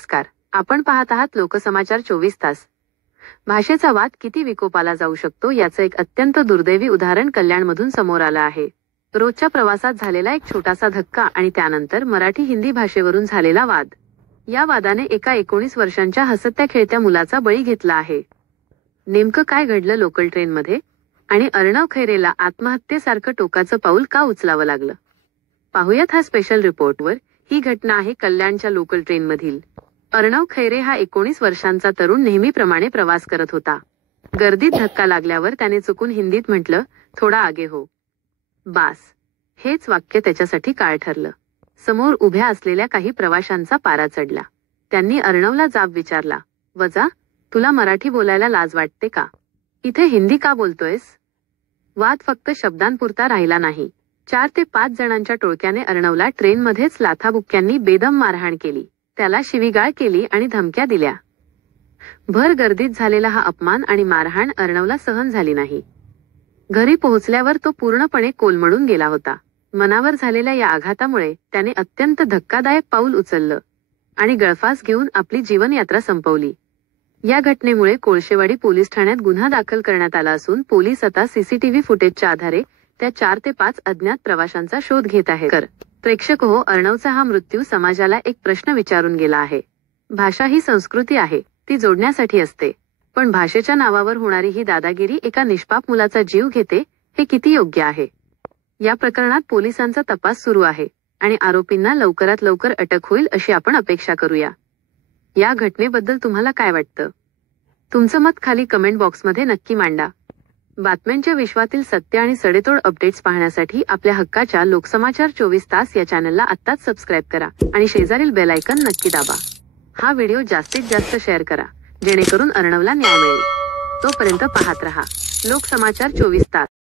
नमस्कार, आपण पाहत आहात लोकसमाचार 24 तास। भाषेचा वाद किती विकोपाला जाऊ शकतो याचं एक अत्यंत दुर्दैवी उदाहरण कल्याणमधून समोर आलं आहे। रोजच्या प्रवासात झालेला एक छोटासा धक्का आणि त्यानंतर मराठी हिंदी भाषेवरून झालेला वाद। या वादाने एका 19 वर्षांच्या हसत्या खेळत्या मुलाचा बळी घेतला आहे। नेमकं काय घडलं लोकल ट्रेनमध्ये आणि अर्णव खैरेला आत्महत्येसारखं टोकाचं पाऊल का उचलावं लागलं? पाहूयात हा स्पेशल रिपोर्टवर। ही घटना आहे कल्याणच्या लोकल ट्रेनमधील। अर्णव खैरे हा 19 वर्षांचा तरुण नेहमीप्रमाणे प्रवास करत होता। गर्दीत धक्का लागल्यावर त्याने चुकून हिंदीत म्हटलं, "थोडा आगे हो बास." हेच वाक्य त्याच्यासाठी काळ ठरलं। समोर उभ्या असलेल्या काही प्रवाशांचा पारा चढला। त्यांनी अर्णवला जाब विचारला, "वजा, तुला मराठी बोलायला लाज वाटते का? इथे हिंदी का बोलतोयस?" वाद फक्त शब्दांपुरता राहिला नाही। 4 ते 5 जणांच्या टोळक्याने अर्णवला ट्रेनमध्येच लाथाबुक्क्यांनी बेदम मारहाण केली। त्याला शिवीगाळ केली आणि धमक्या दिल्या। भर गर्दीत झालेला हा अपमान आणि मारहाण अर्णवला सहन झाली नाही। घरी पोहोचल्यावर तो पूर्णपणे कोलमडून गेला होता। मनावर झालेल्या या आघातामुळे त्याने अत्यंत धक्कादायक पाऊल उचललं आणि गळफास घेऊन आपली जीवनयात्रा संपवली। या घटनेमुळे कोळशेवाडी पोलीस ठाण्यात गुन्हा दाखल करण्यात आला असून पोलीस आता सीसीटीव्ही फुटेजच्या आधारे त्या 4 ते 5 अज्ञात प्रवाशांचा शोध घेत आहेत। प्रेक्षक हो, अर्णवचा हा मृत्यू समाजाला एक प्रश्न विचारून गेला आहे। भाषा ही संस्कृती आहे, ती जोडण्यासाठी असते, पण भाषेच्या नावावर होणारी ही दादागिरी एका निष्पाप मुलाचा जीव घेते, हे किती योग्य आहे? या प्रकरणात पोलिसांचा तपास सुरू आहे आणि आरोपींना लवकरात लवकर अटक होईल अशी आपण अपेक्षा करूया। या घटनेबद्दल तुम्हाला काय वाटतं? तुमचं मत खाली कमेंट बॉक्समध्ये नक्की मांडा। बातम्यांच्या विश्वातील सत्य आणि सडेतोड अपडेट्स पाहण्यासाठी आपल्या हक्काच्या लोकसमाचार 24 तास या चॅनलला आत्ताच सबस्क्राईब करा आणि शेजारील बेल आयकॉन नक्की दाबा। हा व्हिडिओ जास्तीत जास्त शेअर करा, जेणेकरून अर्णवला न्याय मिळेल। तोपर्यंत पाहत रहा लोकसमाचार 24 तास।